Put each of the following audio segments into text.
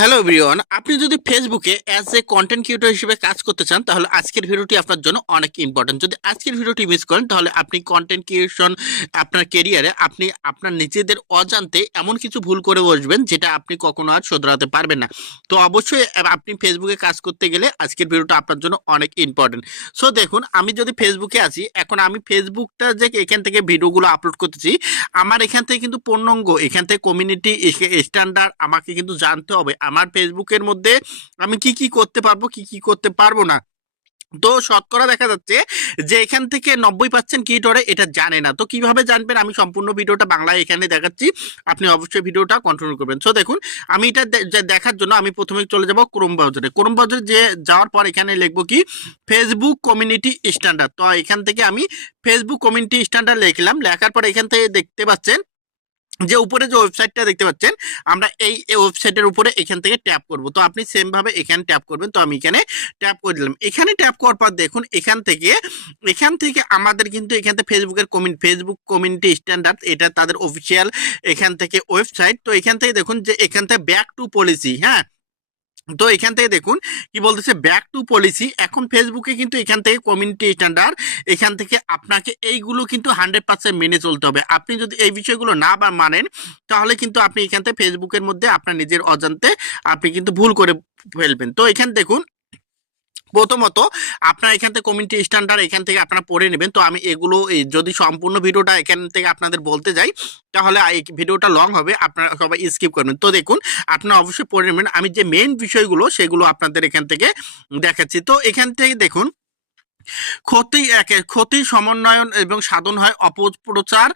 Hello everyone, আপনি যদি ফেসবুকে অ্যাজ এ কন্টেন্ট ক্রিয়েটর হিসেবে কাজ করতে চান, তাহলে আজকের ভিডিওটি আপনার জন্য অনেক ইম্পর্টেন্ট যদি আজকের ভিডিওটি মিস করেন, তাহলে আপনি কন্টেন্ট ক্রিয়েশন আপনার কেরিয়ারে আপনি আপনার নিজেদের অজান্তে এমন কিছু ভুল করে বসবেন, যেটা আপনি কখনো আর শোধরাতে পারবেন না। তো অবশ্যই আপনি ফেসবুকে কাজ করতে গেলে আজকের ভিডিওটা আপনার জন্য অনেক ইম্পর্টেন্ট সো দেখুন, আমি যদি ফেসবুকে আছি, এখন আমি ফেসবুকটা যে এখান থেকে ভিডিওগুলো আপলোড করতেছি, আমার এখান থেকে কিন্তু পূর্ণাঙ্গ, এখান থেকে কমিউনিটি স্ট্যান্ডার্ড আমাকে কিন্তু জানতে হবে। আমার ফেসবুকের মধ্যে আমি কি কি করতে পারব, কি কি করতে পারব না। তো শতকরা দেখা যাচ্ছে যে এখান থেকে নব্বই পার্সেন্ট কিটরে এটা জানে না। তো কীভাবে জানবেন? আমি সম্পূর্ণ ভিডিওটা বাংলায় এখানে দেখাচ্ছি। আপনি অবশ্যই ভিডিওটা কন্টিনিউ করবেন। সো দেখুন, আমি এটা দেখার জন্য আমি প্রথমে চলে যাব ক্রোম ব্রাউজারে ক্রোম ব্রাউজারে যে যাওয়ার পর এখানে লিখব কি? ফেসবুক কমিউনিটি স্ট্যান্ডার্ড তো এখান থেকে আমি ফেসবুক কমিউনিটি স্ট্যান্ডার্ড লিখলাম। লেখার পর এখান থেকে দেখতে পাচ্ছেন যে উপরে যে ওয়েবসাইটটা দেখতে পাচ্ছেন, আমরা এই ওয়েবসাইটের উপরে এখান থেকে ট্যাপ করব। তো আপনি সেমভাবে এখানে ট্যাপ করবেন, তো আমি এখানে ট্যাপ করে দিলাম। এখানে ট্যাপ করার পর দেখুন, এখান থেকে এখান থেকে আমাদের কিন্তু এখান থেকে ফেসবুকের কমিউনি, ফেসবুক কমিউনিটি স্ট্যান্ডার্ড, এটা তাদের অফিসিয়াল এখান থেকে ওয়েবসাইট। তো এখান থেকে দেখুন যে এখান থেকে ব্যাক টু পলিসি হ্যাঁ? তো এখান থেকে দেখুন কি বলতেছে ব্যাক টু পলিসি এখন ফেসবুকে কিন্তু এখান থেকে কমিউনিটি স্ট্যান্ডার্ড এখান থেকে আপনাকে এইগুলো কিন্তু হান্ড্রেড পার্সেন্ট মেনে চলতে হবে। আপনি যদি এই বিষয়গুলো না বা মানেন, তাহলে কিন্তু আপনি এখান থেকে ফেসবুকের মধ্যে আপনার নিজের অজান্তে আপনি কিন্তু ভুল করে ফেলবেন। তো এখানে দেখুন প্রথমত আপনার এখান থেকে কমিউনিটি স্ট্যান্ডার্ড এখান থেকে আপনারা পড়ে নেবেন। তো আমি এগুলো যদি সম্পূর্ণ ভিডিওটা এখান থেকে আপনাদের বলতে যাই, তাহলে এই ভিডিওটা লং হবে, আপনারা সবাই স্কিপ করবেন। তো দেখুন, আপনারা অবশ্যই পড়ে নেবেন। আমি যে মেন বিষয়গুলো, সেগুলো আপনাদের এখান থেকে দেখাচ্ছি। তো এখান থেকে দেখুন ক্ষতি একে, ক্ষতি সমন্বয়ন এবং সাধন হয় অপপ্রচার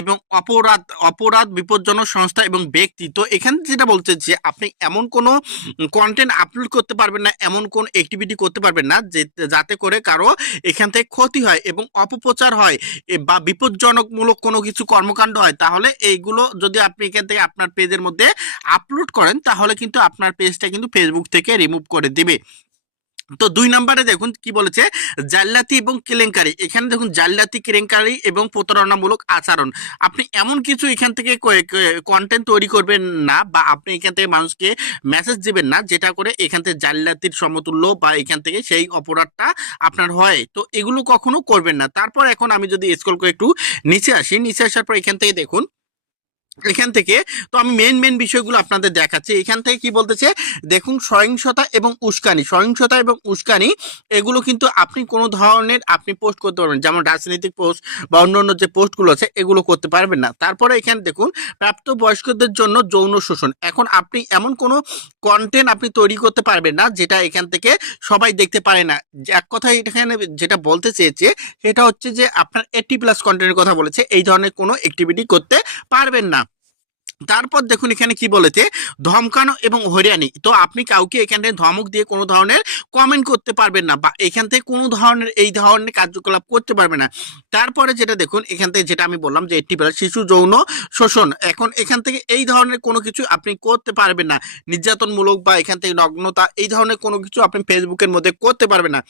এবং অপরাধ অপরাধ বিপজ্জনক সংস্থা এবং ব্যক্তি। তো এখানে যেটা বলছে যে আপনি এমন কোনো কন্টেন্ট আপলোড করতে পারবেন না, এমন কোন অ্যাক্টিভিটি করতে পারবেন না যে, যাতে করে কারও এখান থেকে ক্ষতি হয় এবং অপপ্রচার হয় বা বিপজ্জনকমূলক কোনো কিছু কর্মকাণ্ড হয়, তাহলে এইগুলো যদি আপনি এখান থেকে আপনার পেজের মধ্যে আপলোড করেন, তাহলে কিন্তু আপনার পেজটা কিন্তু ফেসবুক থেকে রিমুভ করে দিবে। তো দুই নম্বরে দেখুন কি বলেছে? জাল্লাতি এবং কেলেঙ্কারি। এখানে দেখুন জাল্লাতি, কেলেঙ্কারি এবং প্রতারণামূলক আচরণ। আপনি এমন কিছু এখান থেকে কন্টেন্ট তৈরি করবেন না বা আপনি এখান থেকে মানুষকে মেসেজ দিবেন না, যেটা করে এখান থেকে জাল্লাতির সমতুল্য বা এখান থেকে সেই অপরাধটা আপনার হয়। তো এগুলো কখনো করবেন না। তারপর এখন আমি যদি স্কুল করে একটু নিচে আসি, নিচে আসার পর এখান থেকে দেখুন এখান থেকে, তো আমি মেন মেন বিষয়গুলো আপনাদের দেখাচ্ছি। এখান থেকে কি বলতেছে? দেখুন, সহিংসতা এবং উস্কানি, সহিংসতা এবং উস্কানি, এগুলো কিন্তু আপনি কোনো ধরনের আপনি পোস্ট করতে পারবেন যেমন রাজনৈতিক পোস্ট বা অন্য অন্য যে পোস্টগুলো আছে, এগুলো করতে পারবেন না। তারপরে এখানে, দেখুন প্রাপ্ত বয়স্কদের জন্য যৌন শোষণ। এখন আপনি এমন কোনো কন্টেন্ট আপনি তৈরি করতে পারবেন না, যেটা এখান থেকে সবাই দেখতে পারে না। এক কথায় এখানে যেটা বলতে চেয়েছে, সেটা হচ্ছে যে আপনার এইটি প্লাস কন্টেন্টের কথা বলেছে, এই ধরনের কোনো অ্যাক্টিভিটি করতে পারবেন না। তারপর দেখুন এখানে কি বলেছে? ধমকানো এবং হরিয়ানি তো আপনি কাউকে এখানে ধমক দিয়ে কোনো ধরনের কমেন্ট করতে পারবেন না বা এখান থেকে কোনো ধরনের এই ধরনের কার্যকলাপ করতে পারবে না। তারপরে যেটা দেখুন, এখান থেকে যেটা আমি বললাম যে এইটি প্লাস শিশু যৌন শোষণ। এখন এখান থেকে এই ধরনের কোনো কিছু আপনি করতে পারবেন না। নির্যাতনমূলক বা এখান থেকে নগ্নতা, এই ধরনের কোনো কিছু আপনি ফেসবুকের মধ্যে করতে পারবেন না।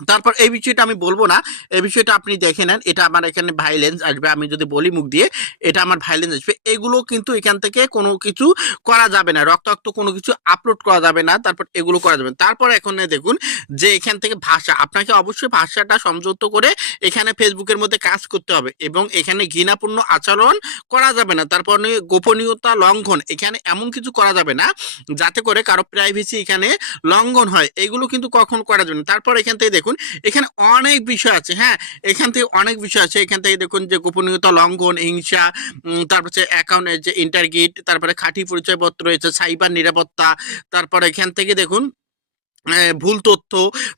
তারপর এই বিষয়টা আমি বলব না। এই বিষয়টা আপনি দেখে নেন। এটা আমার এখানে ভাইলেন্স আসবে, আমি যদি বলি মুখ দিয়ে, এটা আমার ভাইলেন্স আসবে। এগুলো কিন্তু এখান থেকে কোনো কিছু করা যাবে না। রক্তাক্ত কোনো কিছু আপলোড করা যাবে না, তারপর এগুলো করা যাবে। তারপর এখন দেখুন, যে এখান থেকে ভাষা, আপনাকে অবশ্যই ভাষাটা সমঝোত করে এখানে ফেসবুকের মধ্যে কাজ করতে হবে এবং এখানে ঘৃণাপূর্ণ আচরণ করা যাবে না। তারপর গোপনীয়তা লঙ্ঘন, এখানে এমন কিছু করা যাবে না, যাতে করে কারও প্রাইভেসি এখানে লঙ্ঘন হয়। এগুলো কিন্তু কখন করা যাবে না? তারপর এখান থেকে দেখুন, এখানে অনেক বিষয় আছে হ্যাঁ? এখান থেকে অনেক বিষয় আছে। এখান থেকে দেখুন যে গোপনীয়তা, লঙ্ঘন, হিংসা তারপর হচ্ছে অ্যাকাউন্টের যে ইন্টারগেট তারপরে খাঁটি পরিচয়পত্র রয়েছে সাইবার নিরাপত্তা, তারপর এখান থেকে দেখুন ভুল তথ্য,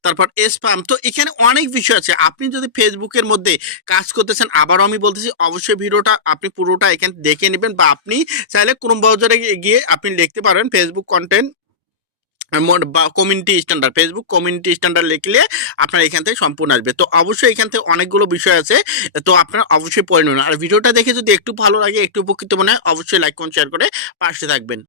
তারপর স্প্যাম তো এখানে অনেক বিষয় আছে। আপনি যদি ফেসবুকের মধ্যে কাজ করতেছেন আবারও আমি বলতেছি, অবশ্যই ভিডিওটা আপনি পুরোটা এখানে দেখে নেবেন বা আপনি চাইলে ক্রোম ব্রাউজারে গিয়ে আপনি লিখতে পারবেন ফেসবুক কন্টেন্ট বা community standard Facebook community standard লিখলে আপনার এখান থেকে সম্পূর্ণ আসবে। তো অবশ্যই এখান থেকে অনেকগুলো বিষয় আছে, তো আপনার অবশ্যই পড়ে নেবেন। আর ভিডিওটা দেখে যদি একটু ভালো লাগে, একটু উপকৃত মনে হয়, অবশ্যই লাইক করুন শেয়ার করে পাশে থাকবেন।